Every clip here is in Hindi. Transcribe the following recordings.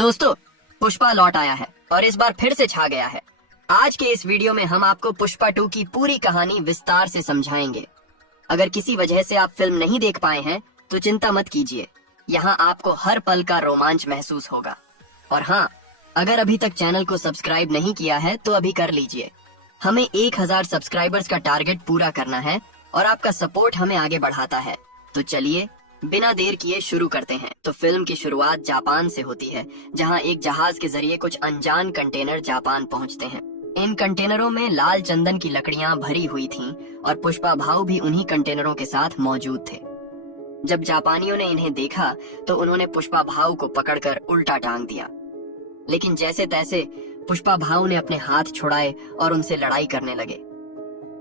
दोस्तों, पुष्पा लौट आया है और इस बार फिर से छा गया है। आज के इस वीडियो में हम आपको पुष्पा 2 की पूरी कहानी विस्तार से समझाएंगे। अगर किसी वजह से आप फिल्म नहीं देख पाए हैं तो चिंता मत कीजिए, यहाँ आपको हर पल का रोमांच महसूस होगा। और हाँ, अगर अभी तक चैनल को सब्सक्राइब नहीं किया है तो अभी कर लीजिए। हमें 1000 सब्सक्राइबर्स का टारगेट पूरा करना है और आपका सपोर्ट हमें आगे बढ़ाता है। तो चलिए बिना देर किए शुरू करते हैं। तो फिल्म की शुरुआत जापान से होती है, जहां एक जहाज के जरिए कुछ अनजान कंटेनर जापान पहुंचते हैं। इन कंटेनरों में लाल चंदन की लकड़ियां भरी हुई थीं और पुष्पा भाऊ भी उन्हीं कंटेनरों के साथ मौजूद थे। जब जापानियों ने इन्हें देखा तो उन्होंने पुष्पा भाऊ को पकड़कर उल्टा टांग दिया, लेकिन जैसे तैसे पुष्पा भाऊ ने अपने हाथ छुड़ाए और उनसे लड़ाई करने लगे।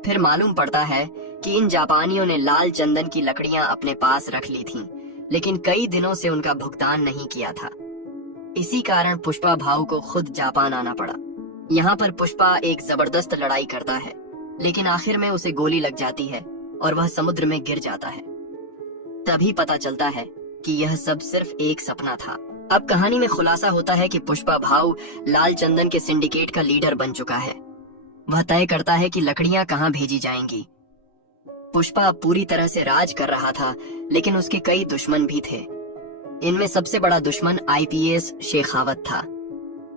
फिर मालूम पड़ता है कि इन जापानियों ने लाल चंदन की लकड़ियां अपने पास रख ली थीं, लेकिन कई दिनों से उनका भुगतान नहीं किया था। इसी कारण पुष्पा भाऊ को खुद जापान आना पड़ा। यहाँ पर पुष्पा एक जबरदस्त लड़ाई करता है, लेकिन आखिर में उसे गोली लग जाती है और वह समुद्र में गिर जाता है। तभी पता चलता है कि यह सब सिर्फ एक सपना था। अब कहानी में खुलासा होता है कि पुष्पा भाऊ लाल चंदन के सिंडिकेट का लीडर बन चुका है। वह तय करता है कि लकड़ियां कहां भेजी जाएंगी। पुष्पा पूरी तरह से राज कर रहा था, लेकिन उसके कई दुश्मन भी थे। इनमें सबसे बड़ा दुश्मन आईपीएस शेखावत था।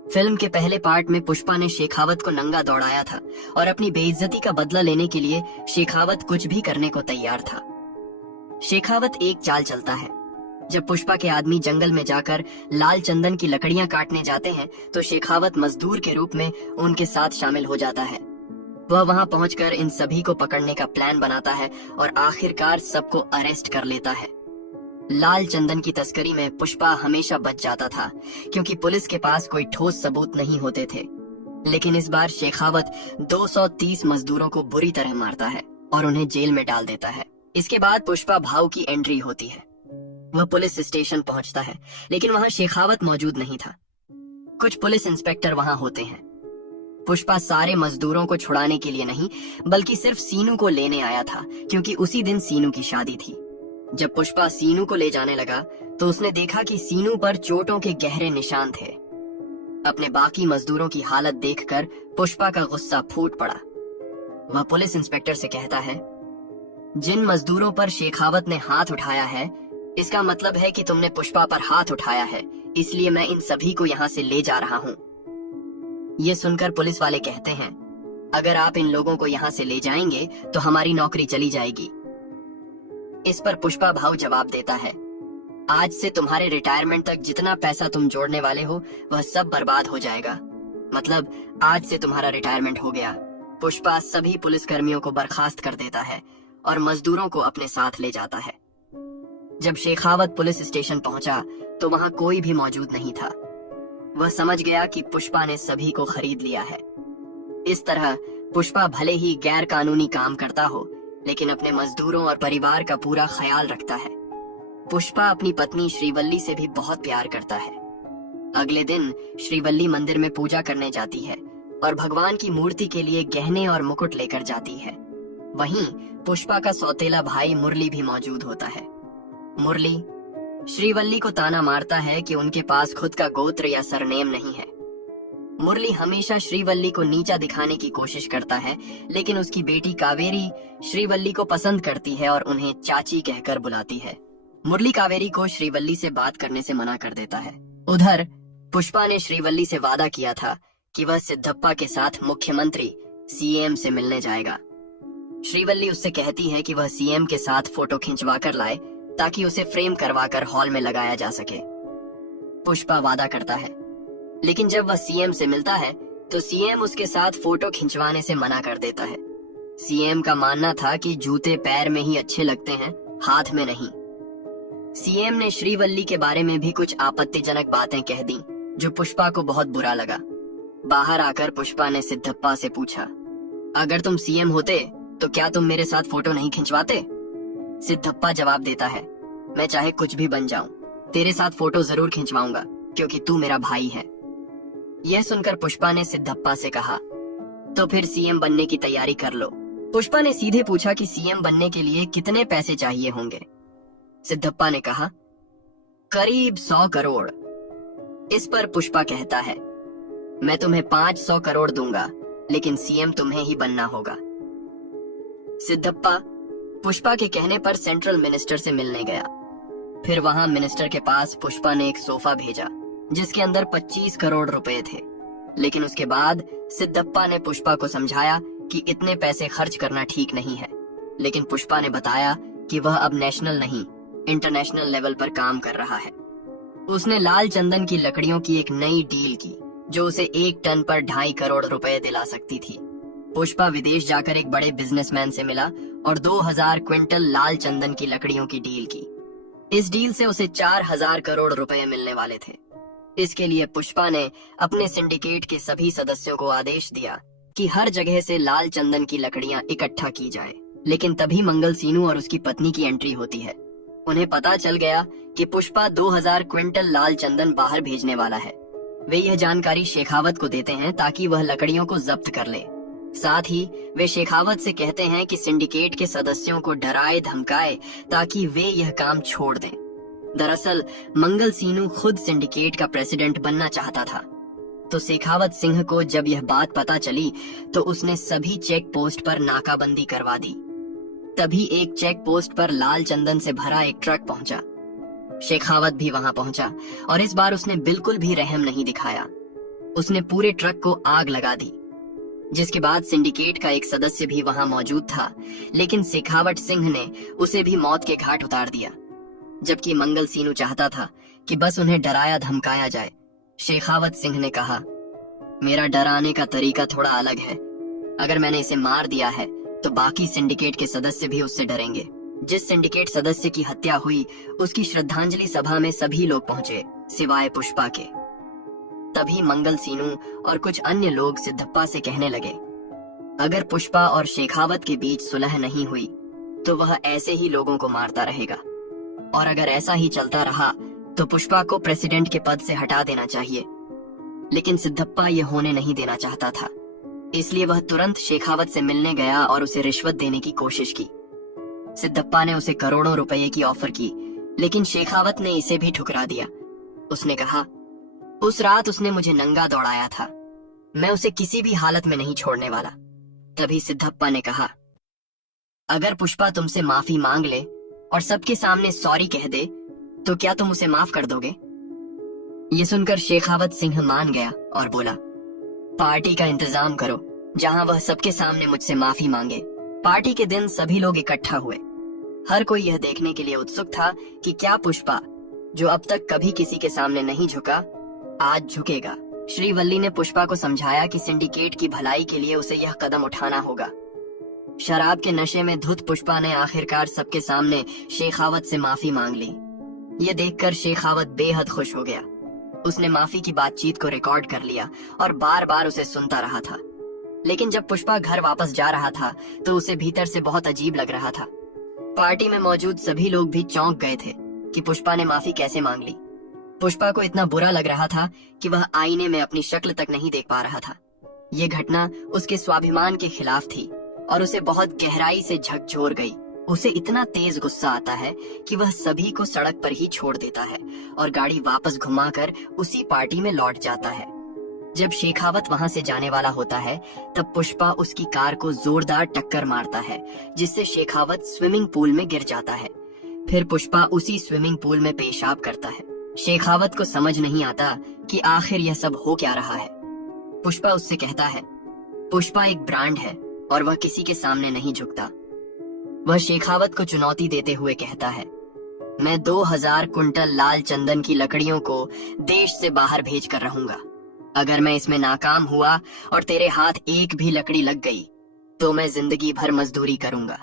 फिल्म के पहले पार्ट में पुष्पा ने शेखावत को नंगा दौड़ाया था और अपनी बेइज्जती का बदला लेने के लिए शेखावत कुछ भी करने को तैयार था। शेखावत एक चाल चलता है। जब पुष्पा के आदमी जंगल में जाकर लाल चंदन की लकड़ियां काटने जाते हैं तो शेखावत मजदूर के रूप में उनके साथ शामिल हो जाता है। वह वहां पहुंचकर इन सभी को पकड़ने का प्लान बनाता है और आखिरकार सबको अरेस्ट कर लेता है। लाल चंदन की तस्करी में पुष्पा हमेशा बच जाता था, क्योंकि पुलिस के पास कोई ठोस सबूत नहीं होते थे। लेकिन इस बार शेखावत 230 मजदूरों को बुरी तरह मारता है और उन्हें जेल में डाल देता है। इसके बाद पुष्पा भाऊ की एंट्री होती है। वह पुलिस स्टेशन पहुंचता है, लेकिन वहां शेखावत मौजूद नहीं था। कुछ पुलिस इंस्पेक्टर वहां होते हैं। पुष्पा सारे मजदूरों को छुड़ाने के लिए नहीं, बल्कि सिर्फ सीनू को लेने आया था, क्योंकि उसी दिन सीनू की शादी थी। जब पुष्पा सीनू को ले जाने लगा तो उसने देखा कि सीनू पर चोटों के गहरे निशान थे। अपने बाकी मजदूरों की हालत देखकर पुष्पा का गुस्सा फूट पड़ा। वह पुलिस इंस्पेक्टर से कहता है, जिन मजदूरों पर शेखावत ने हाथ उठाया है, इसका मतलब है कि तुमने पुष्पा पर हाथ उठाया है, इसलिए मैं इन सभी को यहाँ से ले जा रहा हूँ। ये सुनकर पुलिस वाले कहते हैं, अगर आप इन लोगों को यहाँ से ले जाएंगे तो हमारी नौकरी चली जाएगी। इस पर पुष्पा भाऊ जवाब देता है, आज से तुम्हारे रिटायरमेंट तक जितना पैसा तुम जोड़ने वाले हो वह सब बर्बाद हो जाएगा। मतलब आज से तुम्हारा रिटायरमेंट हो गया। पुष्पा सभी पुलिसकर्मियों को बर्खास्त कर देता है और मजदूरों को अपने साथ ले जाता है। जब शेखावत पुलिस स्टेशन पहुंचा तो वहां कोई भी मौजूद नहीं था। वह समझ गया कि पुष्पा ने सभी को खरीद लिया है। इस तरह पुष्पा भले ही गैर कानूनी काम करता हो, लेकिन अपने मजदूरों और परिवार का पूरा ख्याल रखता है। पुष्पा अपनी पत्नी श्रीवल्ली से भी बहुत प्यार करता है। अगले दिन श्रीवल्ली मंदिर में पूजा करने जाती है और भगवान की मूर्ति के लिए गहने और मुकुट लेकर जाती है। वहीं पुष्पा का सौतेला भाई मुरली भी मौजूद होता है। मुरली श्रीवल्ली को ताना मारता है कि उनके पास खुद का गोत्र या सरनेम नहीं है। मुरली हमेशा श्रीवल्ली को नीचा दिखाने की कोशिश करता है, लेकिन उसकी बेटी कावेरी श्रीवल्ली को पसंद करती है और उन्हें चाची कहकर बुलाती है। मुरली कावेरी को श्रीवल्ली से बात करने से मना कर देता है। उधर पुष्पा ने श्रीवल्ली से वादा किया था कि वह सिद्धप्पा के साथ मुख्यमंत्री सीएम से मिलने जाएगा। श्रीवल्ली उससे कहती है कि वह सीएम के साथ फोटो खिंचवा कर लाए ताकि उसे फ्रेम करवाकर हॉल में लगाया जा सके। पुष्पा वादा करता है, लेकिन जब वह सीएम से मिलता है तो सीएम उसके साथ फोटो खिंचवाने से मना कर देता है। सीएम का मानना था कि जूते पैर में ही अच्छे लगते हैं, हाथ में नहीं। सीएम ने श्रीवल्ली के बारे में भी कुछ आपत्तिजनक बातें कह दी, जो पुष्पा को बहुत बुरा लगा। बाहर आकर पुष्पा ने सिद्धप्पा से पूछा, अगर तुम सीएम होते तो क्या तुम मेरे साथ फोटो नहीं खिंचवाते? सिद्धप्पा जवाब देता है, मैं चाहे कुछ भी बन जाऊं, तेरे साथ फोटो जरूर खिंचवाऊंगा, क्योंकि तू मेरा भाई है। यह सुनकर पुष्पा ने सिद्धप्पा से कहा, तो फिर सीएम बनने की तैयारी कर लो। पुष्पा ने सीधे पूछा कि सीएम बनने के लिए कितने पैसे चाहिए होंगे। सिद्धप्पा ने कहा, करीब 100 करोड़। इस पर पुष्पा कहता है, मैं तुम्हें 500 करोड़ दूंगा, लेकिन सीएम तुम्हें ही बनना होगा। सिद्धप्पा पुष्पा के कहने पर सेंट्रल मिनिस्टर से मिलने गया। फिर वहां मिनिस्टर के पास पुष्पा ने एक सोफा भेजा जिसके अंदर 25 करोड़ रुपए थे। लेकिन उसके बाद सिद्धप्पा ने पुष्पा को समझाया कि इतने पैसे खर्च करना ठीक नहीं है। लेकिन पुष्पा ने बताया कि वह अब नेशनल नहीं, इंटरनेशनल लेवल पर काम कर रहा है। उसने लाल चंदन की लकड़ियों की एक नई डील की जो उसे 1 टन पर 2.5 करोड़ रुपए दिला सकती थी। पुष्पा विदेश जाकर एक बड़े बिजनेसमैन से मिला और 2000 क्विंटल लाल चंदन की लकड़ियों की डील की। इस डील से उसे 4000 करोड़ रुपए मिलने वाले थे। इसके लिए पुष्पा ने अपने सिंडिकेट के सभी सदस्यों को आदेश दिया कि हर जगह से लाल चंदन की लकड़ियां इकट्ठा की जाए। लेकिन तभी मंगल सीनू और उसकी पत्नी की एंट्री होती है। उन्हें पता चल गया कि पुष्पा 2000 क्विंटल लाल चंदन बाहर भेजने वाला है। वे यह जानकारी शेखावत को देते हैं ताकि वह लकड़ियों को जब्त कर ले। साथ ही वे शेखावत से कहते हैं कि सिंडिकेट के सदस्यों को डराए धमकाए ताकि वे यह काम छोड़ दें। दरअसल मंगल सीनू खुद सिंडिकेट का प्रेसिडेंट बनना चाहता था। तो शेखावत सिंह को जब यह बात पता चली तो उसने सभी चेक पोस्ट पर नाकाबंदी करवा दी। तभी एक चेक पोस्ट पर लाल चंदन से भरा एक ट्रक पहुंचा। शेखावत भी वहां पहुंचा और इस बार उसने बिल्कुल भी रहम नहीं दिखाया। उसने पूरे ट्रक को आग लगा दी, जिसके बाद सिंडिकेट का एक सदस्य भी वहां मौजूद था। लेकिन शेखावत सिंह ने उसे भी मौत के घाट उतार दिया। जबकि मंगल सीनू चाहता था कि बस उन्हें डराया धमकाया जाए। शेखावत सिंह ने कहा, मेरा डराने का तरीका थोड़ा अलग है। अगर मैंने इसे मार दिया है तो बाकी सिंडिकेट के सदस्य भी उससे डरेंगे। जिस सिंडिकेट सदस्य की हत्या हुई उसकी श्रद्धांजलि सभा में सभी लोग पहुंचे सिवाय पुष्पा के। तभी मंगल सीनू और कुछ अन्य लोग सिद्धप्पा से कहने लगे, अगर पुष्पा और शेखावत के बीच सुलह नहीं हुई तो वह ऐसे ही लोगों को मारता रहेगा, और अगर ऐसा ही चलता रहा तो पुष्पा को प्रेसिडेंट के पद से हटा देना चाहिए। लेकिन सिद्धप्पा ये होने नहीं देना चाहता था, इसलिए वह तुरंत शेखावत से मिलने गया और उसे रिश्वत देने की कोशिश की। सिद्धप्पा ने उसे करोड़ों रुपए की ऑफर की, लेकिन शेखावत ने इसे भी ठुकरा दिया। उसने कहा, उस रात उसने मुझे नंगा दौड़ाया था, मैं उसे किसी भी हालत में नहीं छोड़ने वाला। तभी सिद्धप्पा ने कहा, अगर पुष्पा तुमसे माफी मांग ले और सबके सामने सॉरी कह दे तो क्या तुम उसे माफ कर दोगे? ये सुनकर शेखावत सिंह मान गया और बोला, पार्टी का इंतजाम करो जहां वह सबके सामने मुझसे माफी मांगे। पार्टी के दिन सभी लोग इकट्ठा हुए। हर कोई यह देखने के लिए उत्सुक था कि क्या पुष्पा, जो अब तक कभी किसी के सामने नहीं झुका, आज झुकेगा। श्रीवल्ली ने पुष्पा को समझाया कि सिंडिकेट की भलाई के लिए उसे यह कदम उठाना होगा। शराब के नशे में धुत पुष्पा ने आखिरकार सबके सामने शेखावत से माफी मांग ली। ये देखकर शेखावत बेहद खुश हो गया। उसने माफी की बातचीत को रिकॉर्ड कर लिया और बार बार उसे सुनता रहा था। लेकिन जब पुष्पा घर वापस जा रहा था तो उसे भीतर से बहुत अजीब लग रहा था। पार्टी में मौजूद सभी लोग भी चौंक गए थे कि पुष्पा ने माफी कैसे मांग ली। पुष्पा को इतना बुरा लग रहा था कि वह आईने में अपनी शक्ल तक नहीं देख पा रहा था। ये घटना उसके स्वाभिमान के खिलाफ थी और उसे बहुत गहराई से झकझोर गई। उसे इतना तेज गुस्सा आता है कि वह सभी को सड़क पर ही छोड़ देता है और गाड़ी वापस घुमाकर उसी पार्टी में लौट जाता है। जब शेखावत वहां से जाने वाला होता है तब पुष्पा उसकी कार को जोरदार टक्कर मारता है, जिससे शेखावत स्विमिंग पूल में गिर जाता है। फिर पुष्पा उसी स्विमिंग पूल में पेशाब करता है। शेखावत को समझ नहीं आता कि आखिर यह सब हो क्या रहा है। पुष्पा उससे कहता है, पुष्पा एक ब्रांड है और वह किसी के सामने नहीं झुकता। वह शेखावत को चुनौती देते हुए कहता है, मैं 2000 कुंटल लाल चंदन की लकड़ियों को देश से बाहर भेज कर रहूंगा। अगर मैं इसमें नाकाम हुआ और तेरे हाथ एक भी लकड़ी लग गई तो मैं जिंदगी भर मजदूरी करूंगा।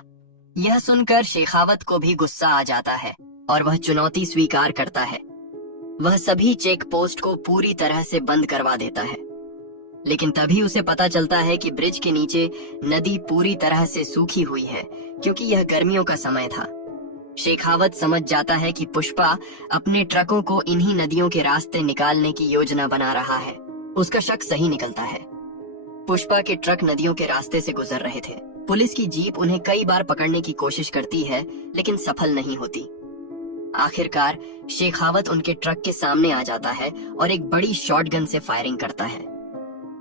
यह सुनकर शेखावत को भी गुस्सा आ जाता है और वह चुनौती स्वीकार करता है। वह सभी चेक पोस्ट को पूरी तरह से बंद करवा देता है। लेकिन तभी उसे पता चलता है कि ब्रिज के नीचे नदी पूरी तरह से सूखी हुई है, क्योंकि यह गर्मियों का समय था। शेखावत समझ जाता है कि पुष्पा अपने ट्रकों को इन्हीं नदियों के रास्ते निकालने की योजना बना रहा है। उसका शक सही निकलता है। पुष्पा के ट्रक नदियों के रास्ते से गुजर रहे थे। पुलिस की जीप उन्हें कई बार पकड़ने की कोशिश करती है, लेकिन सफल नहीं होती। आखिरकार शेखावत उनके ट्रक के सामने आ जाता है और एक बड़ी शॉटगन से फायरिंग करता है।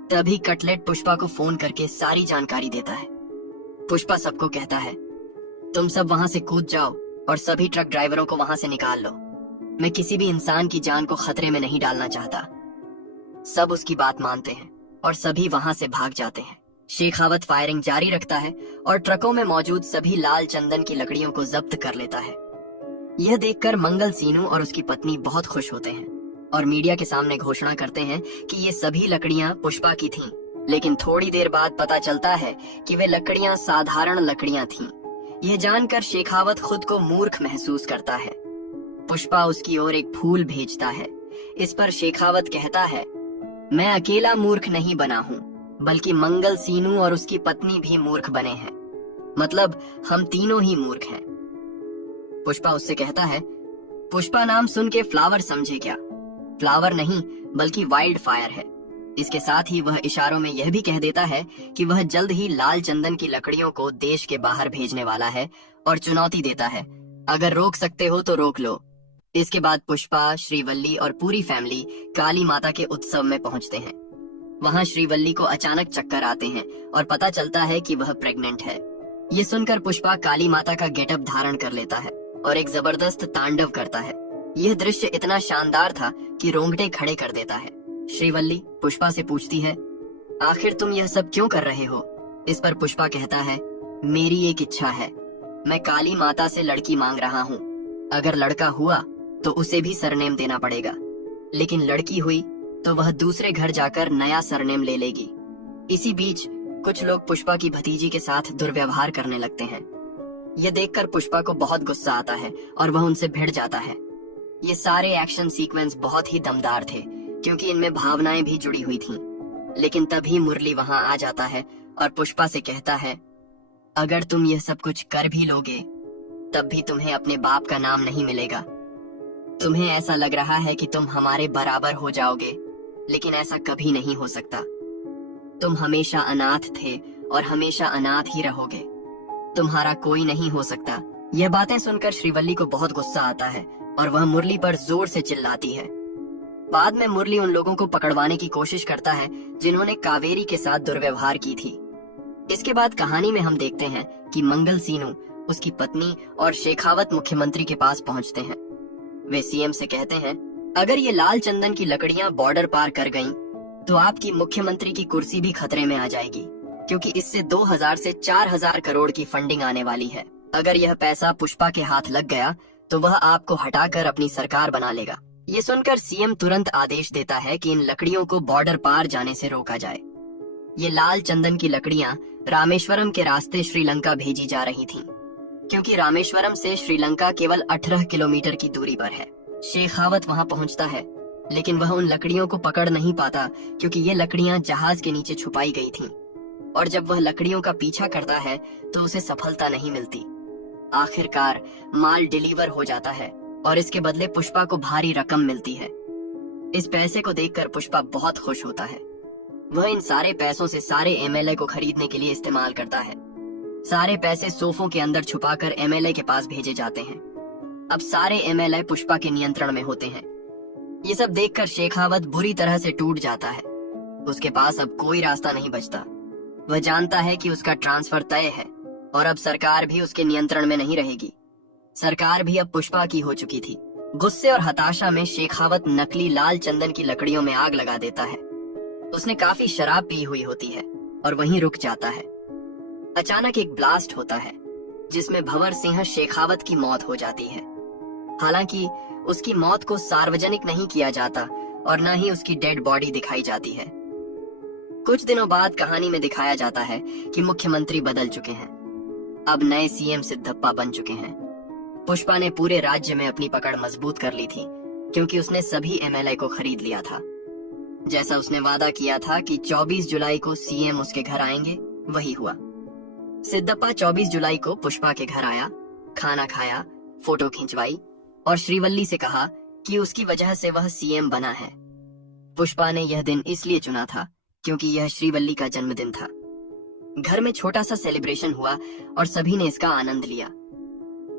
तभी कटलेट पुष्पा को फोन करके सारी जानकारी देता है। पुष्पा सबको कहता है, तुम सब वहां से कूद जाओ और सभी ट्रक ड्राइवरों को वहां से निकाल लो। मैं किसी भी इंसान की जान को खतरे में नहीं डालना चाहता। सब उसकी बात मानते हैं और सभी वहां से भाग जाते हैं। शेखावत फायरिंग जारी रखता है और ट्रकों में मौजूद सभी लाल चंदन की लकड़ियों को जब्त कर लेता है। यह देखकर मंगल सीनू और उसकी पत्नी बहुत खुश होते हैं और मीडिया के सामने घोषणा करते हैं कि ये सभी लकड़ियां पुष्पा की थीं। लेकिन थोड़ी देर बाद पता चलता है कि वे लकड़ियां साधारण लकड़ियां थीं। यह जानकर शेखावत खुद को मूर्ख महसूस करता है। पुष्पा उसकी ओर एक फूल भेजता है। इस पर शेखावत कहता है, मैं अकेला मूर्ख नहीं बना हूँ, बल्कि मंगल सीनू और उसकी पत्नी भी मूर्ख बने हैं। मतलब हम तीनों ही मूर्ख हैं। पुष्पा उससे कहता है, पुष्पा नाम सुन के फ्लावर समझे क्या? फ्लावर नहीं बल्कि वाइल्ड फायर है। इसके साथ ही वह इशारों में यह भी कह देता है कि वह जल्द ही लाल चंदन की लकड़ियों को देश के बाहर भेजने वाला है और चुनौती देता है, अगर रोक सकते हो तो रोक लो। इसके बाद पुष्पा, श्रीवल्ली और पूरी फैमिली काली माता के उत्सव में पहुंचते हैं। वहां श्रीवल्ली को अचानक चक्कर आते हैं और पता चलता है कि वह प्रेग्नेंट है। ये सुनकर पुष्पा काली माता का गेटअप धारण कर लेता है और एक जबरदस्त तांडव करता है। यह दृश्य इतना शानदार था कि रोंगटे खड़े कर देता है। श्रीवल्ली पुष्पा से पूछती है, आखिर तुम यह सब क्यों कर रहे हो? इस पर पुष्पा कहता है, मेरी एक इच्छा है। मैं काली माता से लड़की मांग रहा हूँ। अगर लड़का हुआ तो उसे भी सरनेम देना पड़ेगा, लेकिन लड़की हुई तो वह दूसरे घर जाकर नया सरनेम ले लेगी। इसी बीच कुछ लोग पुष्पा की भतीजी के साथ दुर्व्यवहार करने लगते हैं। यह देखकर पुष्पा को बहुत गुस्सा आता है और वह उनसे भिड़ जाता है। ये सारे एक्शन सीक्वेंस बहुत ही दमदार थे क्योंकि इनमें भावनाएं भी जुड़ी हुई थीं। लेकिन तभी मुरली वहां आ जाता है और पुष्पा से कहता है, अगर तुम यह सब कुछ कर भी लोगे तब भी तुम्हें अपने बाप का नाम नहीं मिलेगा। तुम्हें ऐसा लग रहा है कि तुम हमारे बराबर हो जाओगे, लेकिन ऐसा कभी नहीं हो सकता। तुम हमेशा अनाथ थे और हमेशा अनाथ ही रहोगे। तुम्हारा कोई नहीं हो सकता। यह बातें सुनकर श्रीवल्ली को बहुत गुस्सा आता है और वह मुरली पर जोर से चिल्लाती है। बाद में मुरली उन लोगों को पकड़वाने की कोशिश करता है जिन्होंने कावेरी के साथ दुर्व्यवहार की थी। इसके बाद कहानी में हम देखते हैं कि मंगल सीनू, उसकी पत्नी और शेखावत मुख्यमंत्री के पास पहुंचते हैं। वे सीएम से कहते हैं, अगर ये लाल चंदन की लकड़ियां बॉर्डर पार कर गईं, तो आपकी मुख्यमंत्री की कुर्सी भी खतरे में आ जाएगी, क्योंकि इससे 2000 से 4000 करोड़ की फंडिंग आने वाली है। अगर यह पैसा पुष्पा के हाथ लग गया तो वह आपको हटाकर अपनी सरकार बना लेगा। ये सुनकर सीएम तुरंत आदेश देता है कि इन लकड़ियों को बॉर्डर पार जाने से रोका जाए। ये लाल चंदन की लकड़ियां रामेश्वरम के रास्ते श्रीलंका भेजी जा रही थीं, क्योंकि रामेश्वरम से श्रीलंका केवल 18 किलोमीटर की दूरी पर है। शेखावत वहां पहुंचता है, लेकिन वह उन लकड़ियों को पकड़ नहीं पाता क्योंकि ये लकड़ियां जहाज के नीचे छुपाई गई थीं। और जब वह लकड़ियों का पीछा करता है तो उसे सफलता नहीं मिलती। आखिरकार माल डिलीवर हो जाता है और इसके बदले पुष्पा को भारी रकम मिलती है। इस पैसे को देखकर पुष्पा बहुत खुश होता है। वह इन सारे पैसों से सारे एमएलए को खरीदने के लिए इस्तेमाल करता है। सारे पैसे सोफों के अंदर छुपाकर एमएलए के पास भेजे जाते हैं। अब सारे एमएलए पुष्पा के नियंत्रण में होते हैं। ये सब देखकर शेखावत बुरी तरह से टूट जाता है। उसके पास अब कोई रास्ता नहीं बचता। वह जानता है कि उसका ट्रांसफर तय है और अब सरकार भी उसके नियंत्रण में नहीं रहेगी। सरकार भी अब पुष्पा की हो चुकी थी। गुस्से और हताशा में शेखावत नकली लाल चंदन की लकड़ियों में आग लगा देता है। उसने काफी शराब पी हुई होती है और वहीं रुक जाता है। अचानक एक ब्लास्ट होता है जिसमें भंवर सिंह शेखावत की मौत हो जाती है। हालांकि उसकी मौत को सार्वजनिक नहीं किया जाता और न ही उसकी डेड बॉडी दिखाई जाती है। कुछ दिनों बाद कहानी में दिखाया जाता है कि मुख्यमंत्री बदल चुके हैं। अब नए सीएम सिद्धप्पा बन चुके हैं। पुष्पा ने पूरे राज्य में अपनी पकड़ मजबूत कर ली थी क्योंकि उसने सभी एमएलए को खरीद लिया था। जैसा उसने वादा किया था कि 24 जुलाई को सीएम उसके घर आएंगे, वही हुआ। सिद्धप्पा 24 जुलाई को पुष्पा के घर आया, खाना खाया, फोटो खिंचवाई और श्रीवल्ली से कहा कि उसकी वजह से वह सीएम बना है। पुष्पा ने यह दिन इसलिए चुना था क्योंकि यह श्रीवल्ली का जन्मदिन था। घर में छोटा सा सेलिब्रेशन हुआ और सभी ने इसका आनंद लिया।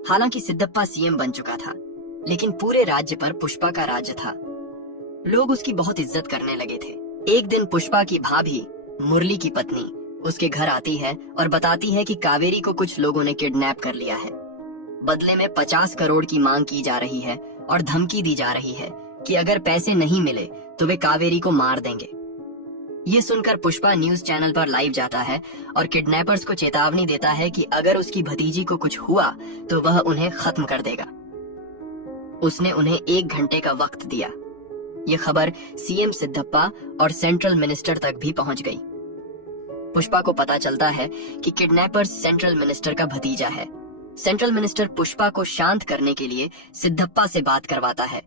हालांकि सिद्धप्पा सीएम बन चुका था, लेकिन पूरे राज्य पर पुष्पा का राज्य था। लोग उसकी बहुत इज्जत करने लगे थे। एक दिन पुष्पा की भाभी मुरली की पत्नी उसके घर आती है और बताती है कि कावेरी को कुछ लोगों ने किडनैप कर लिया है। बदले में 50 करोड़ की मांग की जा रही है और धमकी दी जा रही है कि अगर पैसे नहीं मिले तो वे कावेरी को मार देंगे। ये सुनकर पुष्पा न्यूज चैनल पर लाइव जाता है और किडनैपर्स को चेतावनी देता है कि अगर उसकी भतीजी को कुछ हुआ तो वह उन्हें खत्म कर देगा। उसने उन्हें 1 घंटे का वक्त दिया। ये खबर सीएम सिद्धप्पा और सेंट्रल मिनिस्टर तक भी पहुंच गई। पुष्पा को पता चलता है कि किडनैपर्स सेंट्रल मिनिस्टर का भतीजा है। सेंट्रल मिनिस्टर पुष्पा को शांत करने के लिए सिद्धप्पा से बात करवाता है।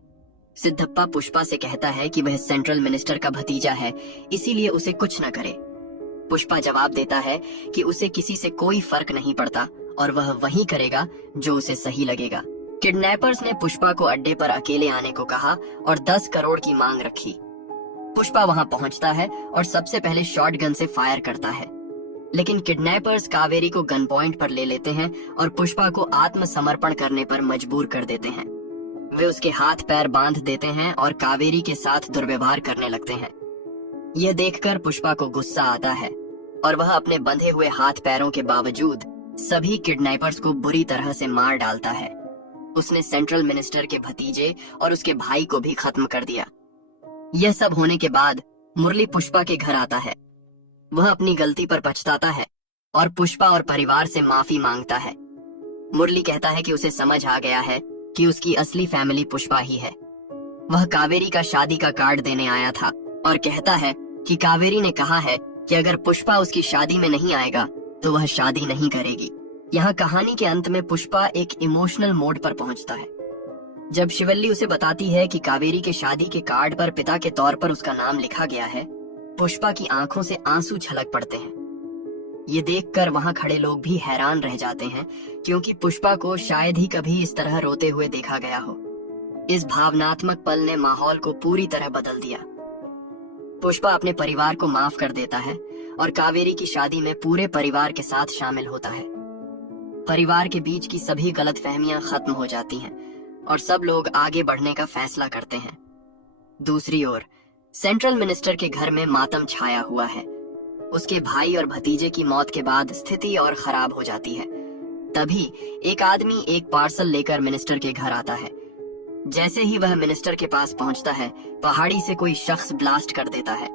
सिद्धप्पा पुष्पा से कहता है कि वह सेंट्रल मिनिस्टर का भतीजा है, इसीलिए उसे कुछ न करे। पुष्पा जवाब देता है कि उसे किसी से कोई फर्क नहीं पड़ता और वह वही करेगा जो उसे सही लगेगा। किडनैपर्स ने पुष्पा को अड्डे पर अकेले आने को कहा और 10 करोड़ की मांग रखी। पुष्पा वहां पहुंचता है और सबसे पहले शॉटगन से फायर करता है, लेकिन किडनैपर्स कावेरी को गन पॉइंट पर ले लेते हैं और पुष्पा को आत्मसमर्पण करने पर मजबूर कर देते हैं। वे उसके हाथ पैर बांध देते हैं और कावेरी के साथ दुर्व्यवहार करने लगते हैं। यह देखकर पुष्पा को गुस्सा आता है और वह अपने बंधे हुए हाथ पैरों के बावजूद सभी किडनैपर्स को बुरी तरह से मार डालता है। उसने सेंट्रल मिनिस्टर के भतीजे और उसके भाई को भी खत्म कर दिया। यह सब होने के बाद मुरली पुष्पा के घर आता है। वह अपनी गलती पर पछताता है और पुष्पा और परिवार से माफी मांगता है। मुरली कहता है कि उसे समझ आ गया है कि उसकी असली फैमिली पुष्पा ही है। वह कावेरी का शादी का कार्ड देने आया था और कहता है कि कावेरी ने कहा है कि अगर पुष्पा उसकी शादी में नहीं आएगा तो वह शादी नहीं करेगी। यहाँ कहानी के अंत में पुष्पा एक इमोशनल मोड पर पहुंचता है। जब शिवल्ली उसे बताती है कि कावेरी के शादी के कार्ड पर पिता के तौर पर उसका नाम लिखा गया है, पुष्पा की आंखों से आंसू छलक पड़ते हैं। ये देखकर वहां खड़े लोग भी हैरान रह जाते हैं, क्योंकि पुष्पा को शायद ही कभी इस तरह रोते हुए देखा गया हो। इस भावनात्मक पल ने माहौल को पूरी तरह बदल दिया। पुष्पा अपने परिवार को माफ कर देता है और कावेरी की शादी में पूरे परिवार के साथ शामिल होता है। परिवार के बीच की सभी गलतफहमियां खत्म हो जाती हैं और सब लोग आगे बढ़ने का फैसला करते हैं। दूसरी ओर सेंट्रल मिनिस्टर के घर में मातम छाया हुआ है। उसके भाई और भतीजे की मौत के बाद स्थिति और खराब हो जाती है। तभी एक आदमी एक पार्सल लेकर मिनिस्टर के घर आता है। जैसे ही वह मिनिस्टर के पास पहुंचता है, पहाड़ी से कोई शख्स ब्लास्ट कर देता है।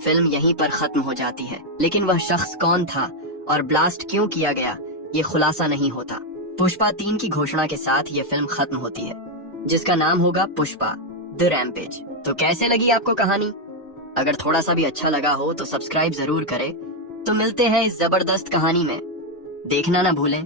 फिल्म यहीं पर खत्म हो जाती है, लेकिन वह शख्स कौन था और ब्लास्ट क्यों किया गया, ये खुलासा नहीं होता। पुष्पा 3 की घोषणा के साथ ये फिल्म खत्म होती है, जिसका नाम होगा पुष्पा द रैम्पेज। तो कैसे लगी आपको कहानी? अगर थोड़ा सा भी अच्छा लगा हो तो सब्सक्राइब जरूर करें। तो मिलते हैं इस जबरदस्त कहानी में। देखना ना भूलें।